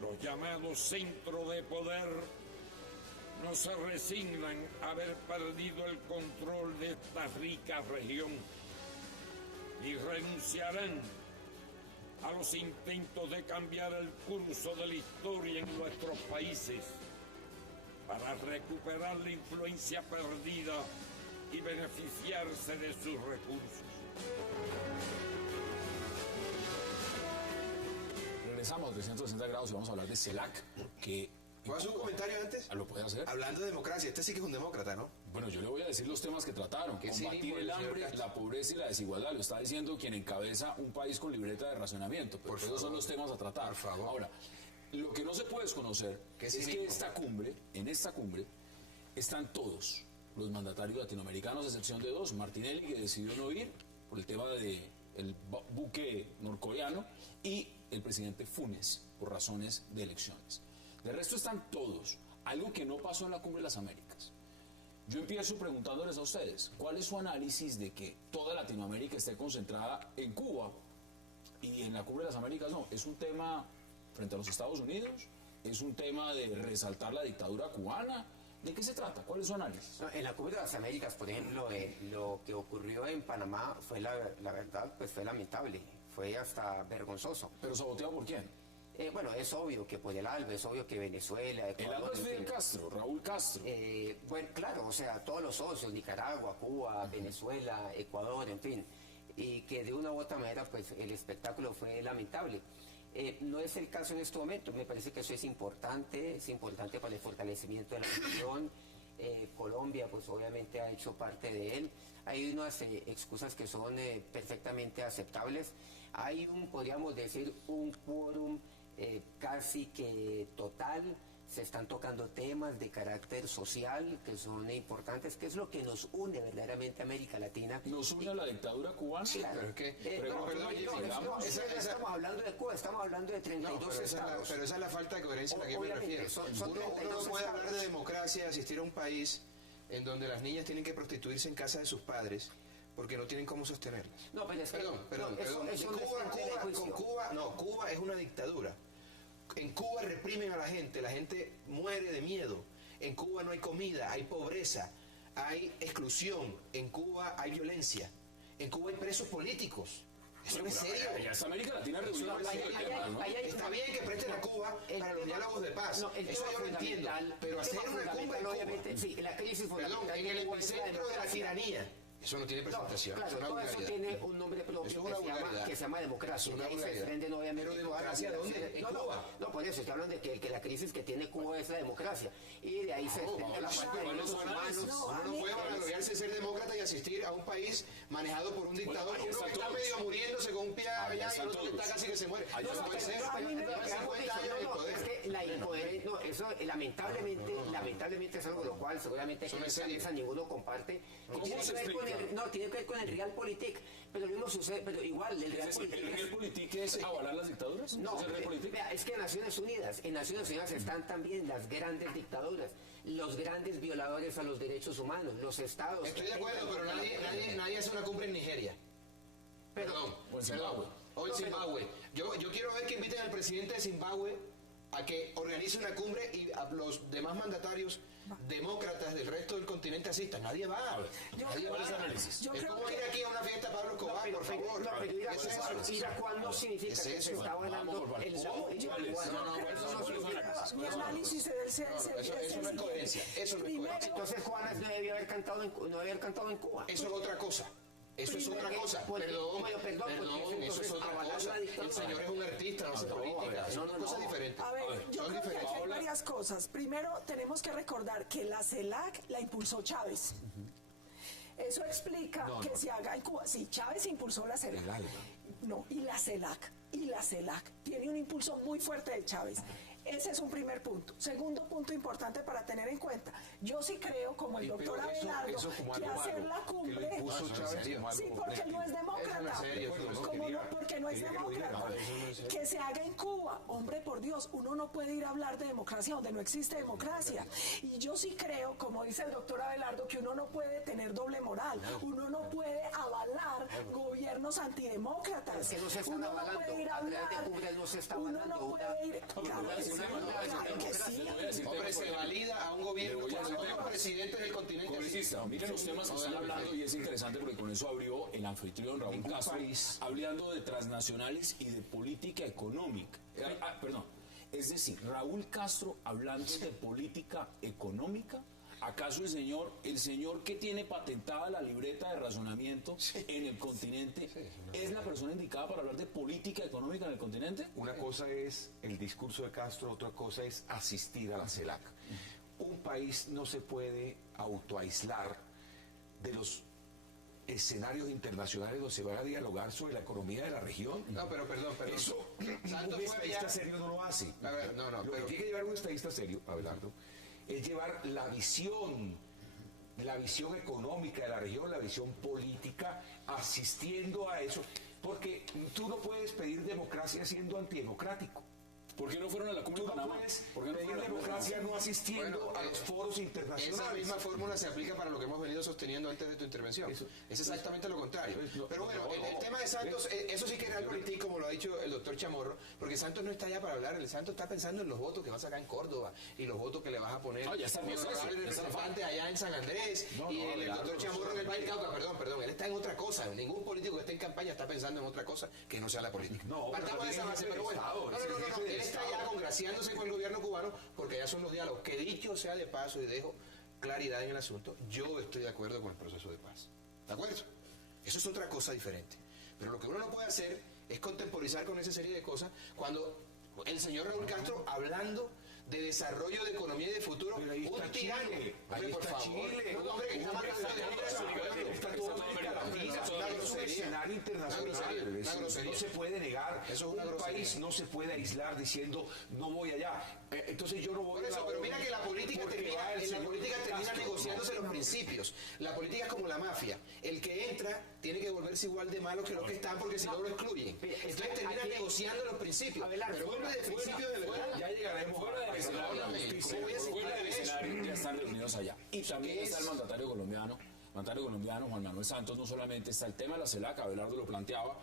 Los llamados centros de poder no se resignan a haber perdido el control de esta rica región y renunciarán a los intentos de cambiar el curso de la historia en nuestros países para recuperar la influencia perdida y beneficiarse de sus recursos. Regresamos 360 grados y vamos a hablar de CELAC, que... ¿Puedo hacer un comentario antes? ¿Lo puede hacer? Hablando de democracia, este sí que es un demócrata, ¿no? Bueno, yo le voy a decir los temas que trataron. ¿Qué Combatir cinismo el del señor hambre, Castro? la pobreza y la desigualdad. Lo está diciendo quien encabeza un país con libreta de racionamiento. Pero Por esos favor. son los temas a tratar. Por favor. Ahora, lo que no se puede desconocer ¿Qué es cinismo? que en esta cumbre, están todos los mandatarios latinoamericanos, a excepción de 2. Martinelli, que decidió no ir por el tema del buque norcoreano, y el presidente Funes, por razones de elecciones. De resto están todos. Algo que no pasó en la Cumbre de las Américas. Yo empiezo preguntándoles a ustedes, ¿cuál es su análisis de que toda Latinoamérica esté concentrada en Cuba y en la Cumbre de las Américas no? ¿Es un tema frente a los Estados Unidos? ¿Es un tema de resaltar la dictadura cubana? ¿De qué se trata? ¿Cuál es su análisis? No, en la Cumbre de las Américas, por ejemplo, lo que ocurrió en Panamá fue la verdad, pues fue lamentable, fue hasta vergonzoso. ¿Pero saboteado por quién? Bueno, es obvio que por el ALBA, es obvio que Venezuela, El Ecuador... ALBA es en Fidel fin. Castro, Raúl Castro. Bueno, claro, o sea, todos los socios, Nicaragua, Cuba, Venezuela, Ecuador, en fin, y que de una u otra manera, pues el espectáculo fue lamentable. No es el caso en este momento, me parece que eso es importante para el fortalecimiento de la región. Colombia, pues obviamente ha hecho parte de él. Hay unas excusas que son perfectamente aceptables. Hay podríamos decir, un quórum casi que total. Se están tocando temas de carácter social que son importantes, que es lo que nos une verdaderamente a América Latina. ¿Nos une a la dictadura cubana? Claro. Pero es que... No, estamos hablando de Cuba, estamos hablando de 32 estados. Pero esa es la falta de coherencia a la que yo me Obviamente, refiero. son Uno 32 no puede estados. hablar de democracia, asistir a un país en donde las niñas tienen que prostituirse en casa de sus padres porque no tienen cómo sostenerlas. No, pero es que, Perdón. Cuba es una dictadura. En Cuba reprimen a la gente muere de miedo. En Cuba no hay comida, hay pobreza, hay exclusión. En Cuba hay violencia. En Cuba hay presos políticos. Eso no es serio. Ya es América Latina reunida. Está bien que presten a Cuba para los diálogos de paz. Eso yo lo entiendo. Pero hacer una cumbre en Cuba, sí, la crisis fundamental en el epicentro de la tiranía. Eso no tiene presentación. Claro, todo eso tiene un nombre propio que se llama democracia. Y ahí se desprenden obviamente. ¿Pero democracia dónde? ¿En Cuba? No, por eso estoy hablando de que la crisis que tiene Cuba es la democracia. Y de ahí se desprende la parte de los humanos. Uno no puede vanagloriarse ser demócrata y asistir a un país manejado por un dictador. Uno que está medio muriéndose con un pie allá y otro que está casi que se muere. No puede ser. 50 años en el poder. Es que la incoherencia, no, eso lamentablemente es algo de lo cual seguramente ninguno comparte. Tiene que ver con el realpolitik, pero lo mismo sucede, pero igual el realpolitik es avalar las dictaduras. No, es que en Naciones Unidas están también las grandes dictaduras, los grandes violadores a los derechos humanos, los estados. Estoy de acuerdo, pero nadie hace una cumbre en Nigeria. Perdón. O en Zimbabue. Yo quiero ver que inviten al presidente de Zimbabue a que organice una cumbre y a los demás mandatarios demócratas del resto del continente asistan. Nadie va. Nadie va a ese análisis. Es como ir aquí a una fiesta Pablo Escobar, por favor. Ir a cuál no significa que se está hablando el mi análisis es eso no es coherencia. Eso no es coherencia. Entonces Juanes no debía haber cantado en Cuba. Eso es otra cosa. Eso es otra cosa. Perdón, eso es otra cosa. El señor es un artista, no hace política. Son cosas diferentes. A ver, yo creo que hay varias cosas. Primero, tenemos que recordar que la CELAC la impulsó Chávez. Eso explica que se haga en Cuba. Sí, Chávez impulsó la CELAC. No, y la CELAC tiene un impulso muy fuerte de Chávez. Ese es un primer punto. Segundo punto importante para tener en cuenta. Yo sí creo, como el doctor Abelardo, que hacer la cumbre... Sí, porque no es demócrata. Porque no es demócrata. Que se haga en Cuba. Hombre, por Dios, uno no puede ir a hablar de democracia donde no existe democracia. Y yo sí creo, como dice el doctor Abelardo, que uno no puede tener doble moral. Uno no puede avalar gobiernos antidemócratas. Es que no se están avalando. Uno no puede ir... Hombre, se valida a un gobierno cuando hay un presidente del continente. Congresista, miren los temas que están hablando y es interesante porque con eso abrió el anfitrión Raúl Castro, hablando de transnacionales y de política económica. Es decir, Raúl Castro hablando de política económica. ¿Acaso el señor que tiene patentada la libreta de razonamiento en el continente es la persona indicada para hablar de política económica en el continente? Una cosa es el discurso de Castro, otra cosa es asistir a la CELAC. Un país no se puede autoaislar de los escenarios internacionales donde se va a dialogar sobre la economía de la región. No, pero perdón. Eso un estadista serio no lo hace. Lo que tiene que llevar un estadista serio, Abelardo, es llevar la visión económica de la región, la visión política, asistiendo a eso, porque tú no puedes pedir democracia siendo antidemocrático. ¿Por qué no fueron a la cumbre de Panamá? ¿Por qué no pedir democracia no asistiendo a los foros internacionales? Esa misma fórmula se aplica para lo que hemos venido sosteniendo antes de tu intervención. Es exactamente lo contrario. Pero bueno, el tema de Santos, eso sí que es realpolitik, como lo ha dicho el doctor Chamorro, porque Santos no está allá para hablar. El Santos está pensando en los votos que va a sacar en Córdoba y los votos que le vas a poner el representante allá en San Andrés y el doctor Chamorro en el Valle del Cauca. Perdón, él está en otra cosa. Ningún político que esté en campaña está pensando en otra cosa que no sea la política. Partamos de esa base, pero bueno. No. Está ya congraciándose con el gobierno cubano porque ya son los diálogos. Que dicho sea de paso y dejo claridad en el asunto, yo estoy de acuerdo con el proceso de paz. ¿De acuerdo? Eso es otra cosa diferente. Pero lo que uno no puede hacer es contemporizar con esa serie de cosas cuando el señor Raúl Castro, hablando de desarrollo de economía y de futuro, un tirano. Ahí está Chile. Es un escenario internacional. No se puede negar. Un país no se puede aislar diciendo no voy allá. Entonces yo no voy a... Pero mira que la política termina negociándose los principios. La política es como la mafia. El que entra tiene que volverse igual de malo que los que están porque si no lo excluyen. Entonces termina negociando los principios. Pero vuelve de principio de verdad. Ya llegaremos fuera del escenario, ya están reunidos allá. Y también está el mandatario colombiano, mandatario colombiano Juan Manuel Santos, no solamente está el tema de la CELAC, Abelardo lo planteaba,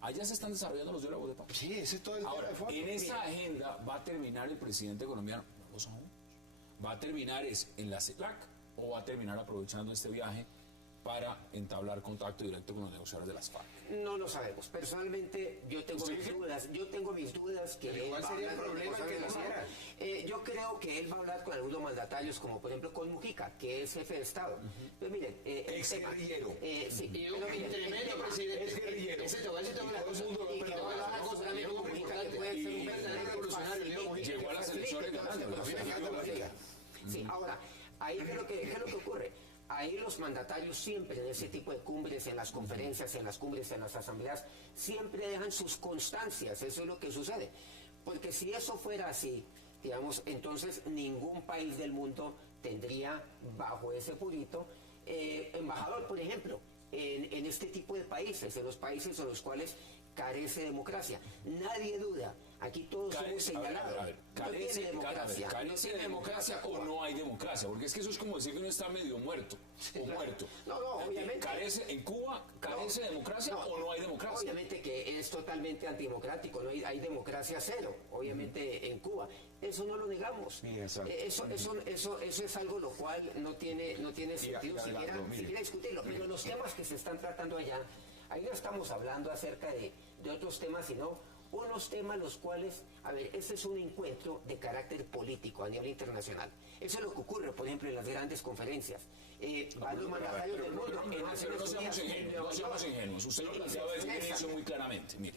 allá se están desarrollando los diálogos de paz. Sí, ese es todo el Ahora, tema de fondo. en esa agenda va a terminar el presidente colombiano, no lo sabemos. ¿Va a terminar en la CELAC o va a terminar aprovechando este viaje para entablar contacto directo con los negociadores de las FARC? No lo sabemos. Personalmente, yo tengo mis dudas que Pero ¿cuál sería el problema que lo hiciera? Yo creo que él va a hablar con algunos mandatarios, como por ejemplo con Mujica, que es jefe de Estado. Pero miren, Ex guerrillero. Sí, Y un tremendo presidente. Es guerrillero. Ese te voy a decir una cosa. y te voy a dar una cosa, amigo, Mujica puede ser un verdadero revolucionario. Llegó a las elecciones ganando. A mí me encanta Mujica. Sí, ahora, ahí ¿qué es lo que ocurre? Ahí los mandatarios siempre en ese tipo de cumbres, en las conferencias, en las cumbres, en las asambleas, siempre dejan sus constancias, eso es lo que sucede. Porque si eso fuera así, digamos, entonces ningún país del mundo tendría bajo ese purito embajador, por ejemplo, en este tipo de países, en los países en los cuales carece democracia. Nadie duda. Aquí todos somos señalados. ¿Carece de democracia o no hay democracia? Porque es que eso es como decir que uno está medio muerto o muerto. No, obviamente. ¿En Cuba carece de democracia o no hay democracia? Obviamente que es totalmente antidemocrático, no hay democracia cero, obviamente en Cuba. Eso no lo negamos. Eso es algo lo cual no tiene sentido siquiera discutirlo. Pero los temas que se están tratando allá, ahí no estamos hablando acerca de otros temas, sino unos temas los cuales, a ver, este es un encuentro de carácter político a nivel internacional. Eso es lo que ocurre, por ejemplo, en las grandes conferencias. Van los mandatarios del mundo. Pero no seamos ingenuos. Usted lo planteaba desde el inicio muy claramente. Mire,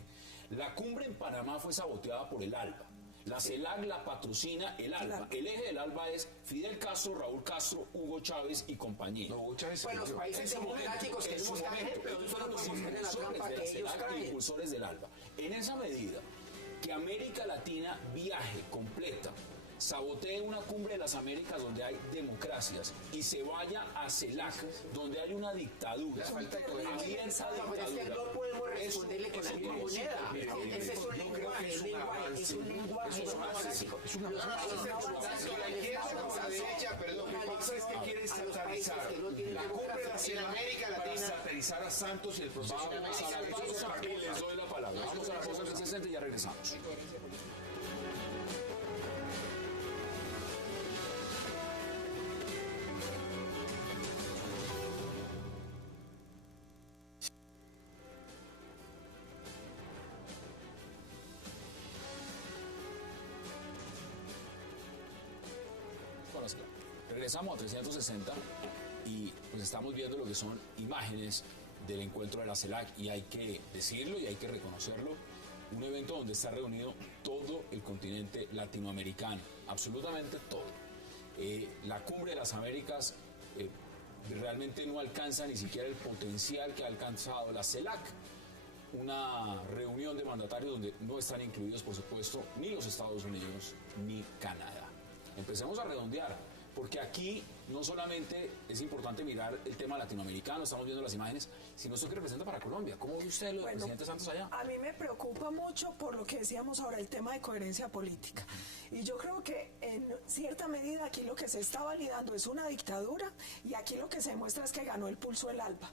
la cumbre en Panamá fue saboteada por el ALBA. La CELAC la patrocina el ALBA. El eje del ALBA es Fidel Castro, Raúl Castro, Hugo Chávez y compañía. No, Hugo Chávez los países democráticos que no están ejemplo, son los impulsores del ALBA. En esa medida que América Latina viaje completa, sabotee una cumbre de las Américas donde hay democracias y se vaya a CELAC donde hay una dictadura. No podemos responderle con la misma moneda. Ese es un lenguaje, es un lenguaje democrático. Lo que pasa es que quieren satarizar la cumbre de América Latina para satarizar a Santos y el proceso. Vamos a la pausa y les doy la palabra. Vamos a la pausa del 60 y ya regresamos. Regresamos a 360 y pues estamos viendo lo que son imágenes del encuentro de la CELAC y hay que decirlo y hay que reconocerlo, un evento donde está reunido todo el continente latinoamericano, absolutamente todo. La cumbre de las Américas realmente no alcanza ni siquiera el potencial que ha alcanzado la CELAC, una reunión de mandatarios donde no están incluidos, por supuesto, ni los Estados Unidos ni Canadá. Empecemos a redondear. Porque aquí no solamente es importante mirar el tema latinoamericano, estamos viendo las imágenes, sino esto que representa para Colombia. ¿Cómo ve usted lo del presidente Santos allá? A mí me preocupa mucho por lo que decíamos ahora, el tema de coherencia política. Y yo creo que en cierta medida aquí lo que se está validando es una dictadura y aquí lo que se demuestra es que ganó el pulso el ALBA.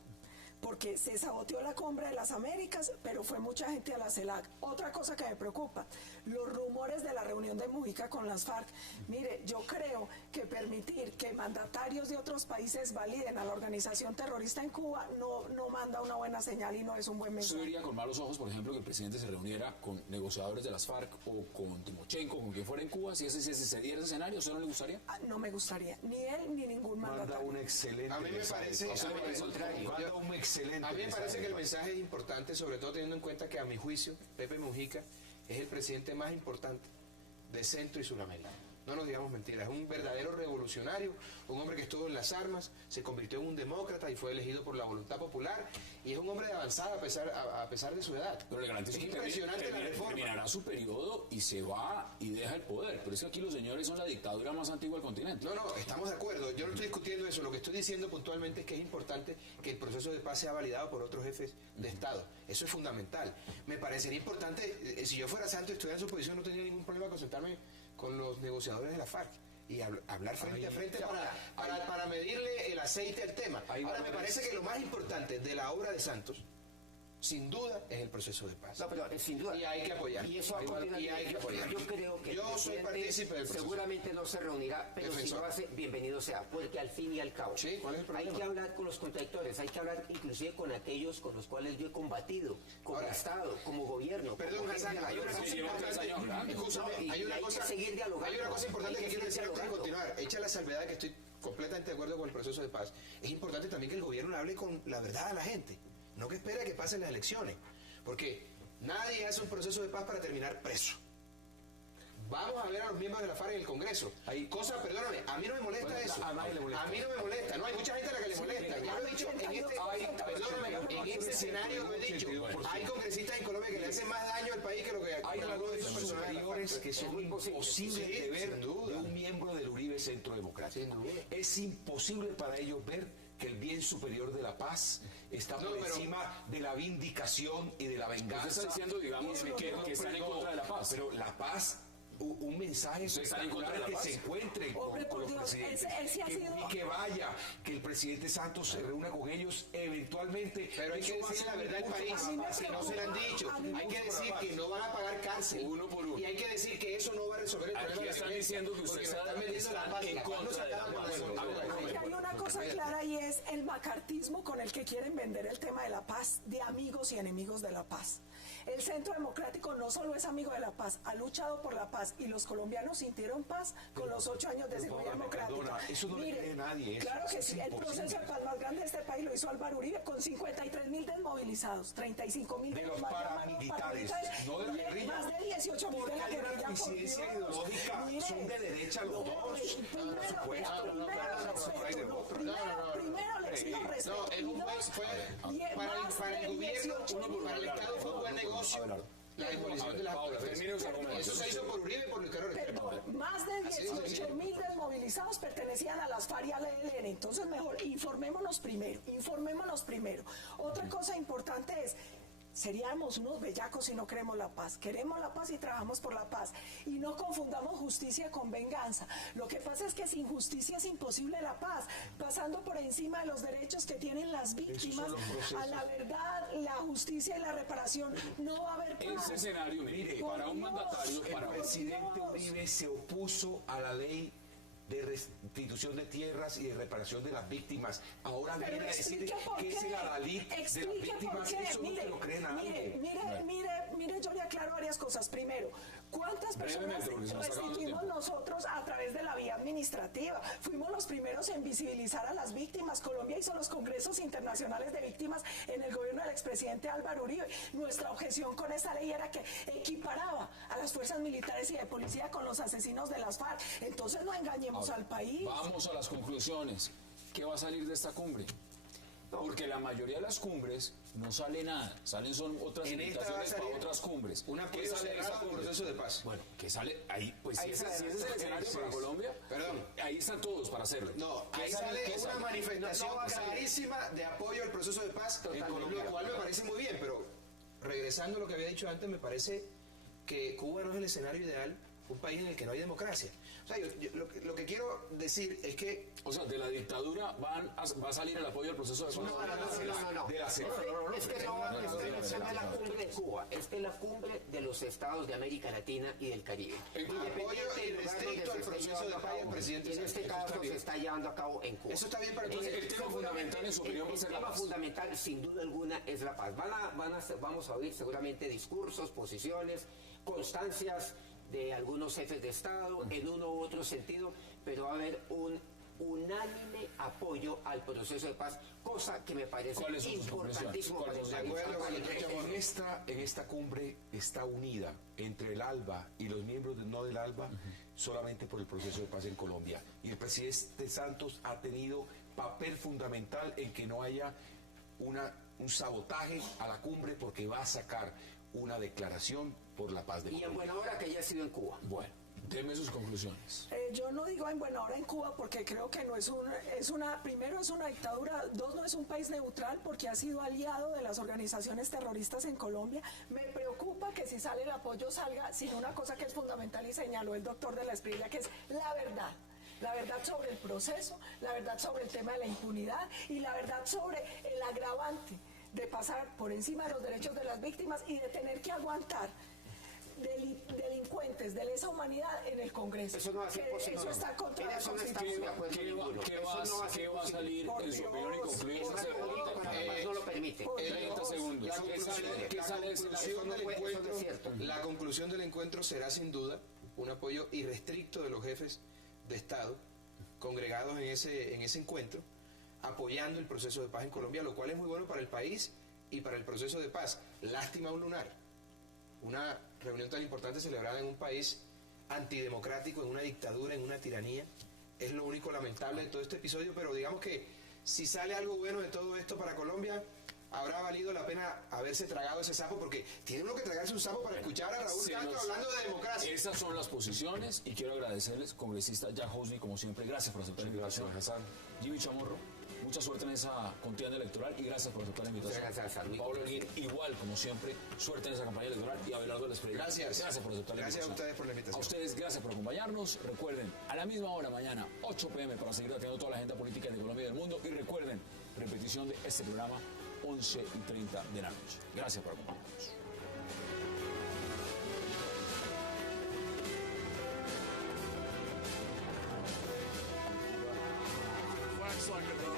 Porque se saboteó la cumbre de las Américas, pero fue mucha gente a la CELAC. Otra cosa que me preocupa, los rumores de la reunión de Mujica con las FARC. Mire, yo creo que permitir que mandatarios de otros países validen a la organización terrorista en Cuba no manda una buena señal y no es un buen mensaje. ¿Usted vería con malos ojos, por ejemplo, que el presidente se reuniera con negociadores de las FARC o con Timochenko, con quien fuera en Cuba? Si se diera ese escenario, ¿usted no le gustaría? No me gustaría, ni él ni ningún mandatario. Manda un excelente. A mí me parece, a mí me parece que el mensaje es importante, sobre todo teniendo en cuenta que a mi juicio, Pepe Mujica es el presidente más importante de Centro y Sudamérica. No nos digamos mentiras, es un verdadero revolucionario, un hombre que estuvo en las armas, se convirtió en un demócrata y fue elegido por la voluntad popular, y es un hombre de avanzada a pesar de su edad. Pero le garantizo que terminará su periodo y se va y deja el poder. Pero es que aquí los señores son la dictadura más antigua del continente. No, estamos de acuerdo. Yo no estoy discutiendo eso. Lo que estoy diciendo puntualmente es que es importante que el proceso de paz sea validado por otros jefes de Estado. Eso es fundamental. Me parecería importante, si yo fuera Santos y estuviera en su posición, no tendría ningún problema con sentarme con los negociadores de la FARC y hablar frente a frente para medirle el aceite al tema. Ahora, me parece que lo más importante de la obra de Santos, sin duda, es el proceso de paz. No, pero sin duda. Y hay que apoyar. Y eso hay que apoyar. Yo creo que yo soy partícipe del proceso. Seguramente no se reunirá, pero Defensor. si lo hace, bienvenido sea, porque al fin y al cabo Sí, ¿cuál es el problema? hay que hablar con los contradictores, hay que hablar inclusive con aquellos con los cuales yo he combatido, como Ahora, Estado, como gobierno. Perdón, como Hassan, gente hay una mayor. cosa importante. Escúchame, hay una cosa, seguir dialogando. hay una cosa importante Hay que quiero decir antes de dialogando. continuar. Hecha la salvedad que estoy completamente de acuerdo con el proceso de paz. Es importante también que el gobierno le hable con la verdad a la gente. No que espere a que pasen las elecciones. Porque nadie hace un proceso de paz para terminar preso. Vamos a ver a los miembros de la FARC en el Congreso. Hay cosas, perdóname, a mí no me molesta eso. a nadie le molesta. A mí no me molesta. No, hay mucha gente a la que le molesta. Ya lo he dicho en este escenario lo he dicho. Hay congresistas en Colombia que le hacen más daño al país que lo que Hay valores personales superiores que son imposibles de ver sin de duda. un miembro del Uribe Centro Democrático. Es imposible para ellos ver que el bien superior de la paz está por encima de la vindicación y de la venganza. Usted está diciendo, digamos, que están en contra de la paz. Pero la paz, un mensaje están en contra de la que paz. se encuentren Hombre, con por los Dios, presidentes. ese ha sido- Y que vaya, que el presidente Santos se reúna con ellos eventualmente. Pero hay que Eso va a decir ser la verdad al un país, impulso para la que paz. no se le han dicho. Hay que decir que no van a pagar cárcel. Uno por uno. Y hay que decir que eso no va a resolver el Aquí problema de la están violencia, diciendo que porque ustedes nos están vendiendo la paz. están en La paz no se contra de la acaba con paz. la violencia. Aquí hay una cosa clara y es el macartismo con el que quieren vender el tema de la paz, de amigos y enemigos de la paz. El Centro Democrático no solo es amigo de la paz, ha luchado por la paz y los colombianos sintieron paz con los 8 años de seguridad democrática. Perdona, eso no le cree nadie. Eso Claro que es sí, el imposible. proceso de paz más grande de este país lo hizo Álvaro Uribe con 53.000 desmovilizados, 35.000 De los paramilitares, no de la guerrilla. Más de 18.000 de Porque la hay una guerrilla. por coincidencia Dios. ideológica, Mire, son de derecha los dos. Primero le exijo respeto. No, el fue para el gobierno, para el Estado fue un buen negocio. La demolición de las torres. termine su argumento. Eso se hizo por Uribe y por Luis Carlos Restrepo. Perdón, más de 18.000 desmovilizados pertenecían a las FARC y al ELN. Entonces, mejor, informémonos primero. Otra cosa importante es, seríamos unos bellacos si no queremos la paz. Queremos la paz y trabajamos por la paz. Y no confundamos justicia con venganza. Lo que pasa es que sin justicia es imposible la paz. Pasando por encima de los derechos que tienen las víctimas, a la verdad, la justicia y la reparación, no va a haber paz. Ese escenario, mire, Por para un Dios, mandatario, El para presidente Uribe se opuso a la ley de restitución de tierras y de reparación de las víctimas. Ahora Pero viene a decir explique por que es qué. el adalid de las Explique por víctimas. qué. Eso no te lo cree nadie. Mire, yo le aclaro varias cosas. Primero, ¿cuántas personas Brevemente, porque se nos está acabando el restituimos tiempo. nosotros a través de la vía administrativa? Fuimos los primeros en visibilizar a las víctimas. Colombia hizo los congresos internacionales de víctimas en el gobierno del expresidente Álvaro Uribe. Nuestra objeción con esa ley era que equiparaba a las fuerzas militares y de policía con los asesinos de las FARC. Entonces no engañemos al país. Vamos a las conclusiones. ¿Qué va a salir de esta cumbre? Porque la mayoría de las cumbres no sale nada, salen son otras En esta va a invitaciones para salir otras cumbres. un ¿Qué apoyo sale de esa cerrado al cumbre? proceso de paz. Bueno, ¿qué sale ahí? Pues si Ahí ese sale, es el escenario para Colombia, Perdón. ahí están todos para hacerlo. No, ¿Qué ahí sale ¿Qué una manifestación clarísima de apoyo al proceso de paz, en Colombia, lo cual me parece muy bien, pero regresando a lo que había dicho antes, me parece que Cuba no es el escenario ideal, un país en el que no hay democracia. O sea, lo que quiero decir es que... O sea, de la dictadura va a salir el apoyo al proceso de paz. No. De la Es que no es la cumbre de Cuba, es que es la cumbre de los estados de América Latina y del Caribe. Apoyo irrestricto al proceso de paz del presidente Y en este Santos. Eso está caso se bien. está llevando a cabo en Cuba. Eso está bien para todos. Entonces, el tema fundamental en su opinión va a El ser la tema paz. fundamental, sin duda alguna, es la paz. Vamos a oír seguramente discursos, posiciones, constancias de algunos jefes de Estado en uno u otro sentido, pero va a haber un unánime apoyo al proceso de paz, cosa que me parece ¿Cuáles son sus importantísimo para el conclusiones? país. En esta cumbre está unida entre el ALBA y los miembros no del ALBA solamente por el proceso de paz en Colombia. Y el presidente Santos ha tenido papel fundamental en que no haya un sabotaje a la cumbre porque va a sacar una declaración por la paz de Y en Colombia. buena hora que haya sido en Cuba. Bueno, deme sus conclusiones. Yo no digo en buena hora en Cuba porque creo que no primero es una dictadura, dos, no es un país neutral porque ha sido aliado de las organizaciones terroristas en Colombia. Me preocupa que si sale el apoyo salga sin una cosa que es fundamental y señaló el doctor de la Esprilla, que es la verdad. la verdad sobre el proceso, la verdad sobre el tema de la impunidad y la verdad sobre el agravante de pasar por encima de los derechos de las víctimas y de tener que aguantar delincuentes de lesa humanidad en el Congreso. Eso no va a ser posible. Eso está contra la Constitución. ¿Qué va a salir en su opinión y concluir esa pregunta? No lo permite. 30 segundos. La conclusión del encuentro será sin duda un apoyo irrestricto de los jefes de Estado congregados en ese encuentro, apoyando el proceso de paz en Colombia, lo cual es muy bueno para el país y para el proceso de paz. Lástima un lunar. Una reunión tan importante celebrada en un país antidemocrático, en una dictadura, en una tiranía. Es lo único lamentable de todo este episodio, pero digamos que si sale algo bueno de todo esto para Colombia, habrá valido la pena haberse tragado ese sapo, porque tiene uno que tragarse un sapo para escuchar a Raúl Castro hablando de democracia. Esas son las posiciones y quiero agradecerles, congresista Jack Husby, como siempre, gracias por aceptar la invitación. Jimmy Chamorro, mucha suerte en esa contienda electoral y gracias por aceptar la invitación. Gracias, Pablo Holguín, igual, como siempre, suerte en esa campaña electoral y Abelardo Lesprey. Gracias. Gracias por aceptar la invitación. Gracias a ustedes por la invitación. A ustedes, gracias por acompañarnos. Recuerden, a la misma hora, mañana, 8 p.m., para seguir atendiendo toda la agenda política de Colombia y del mundo. Y recuerden, repetición de este programa, 11:30 de la noche. Gracias por acompañarnos. Flags on the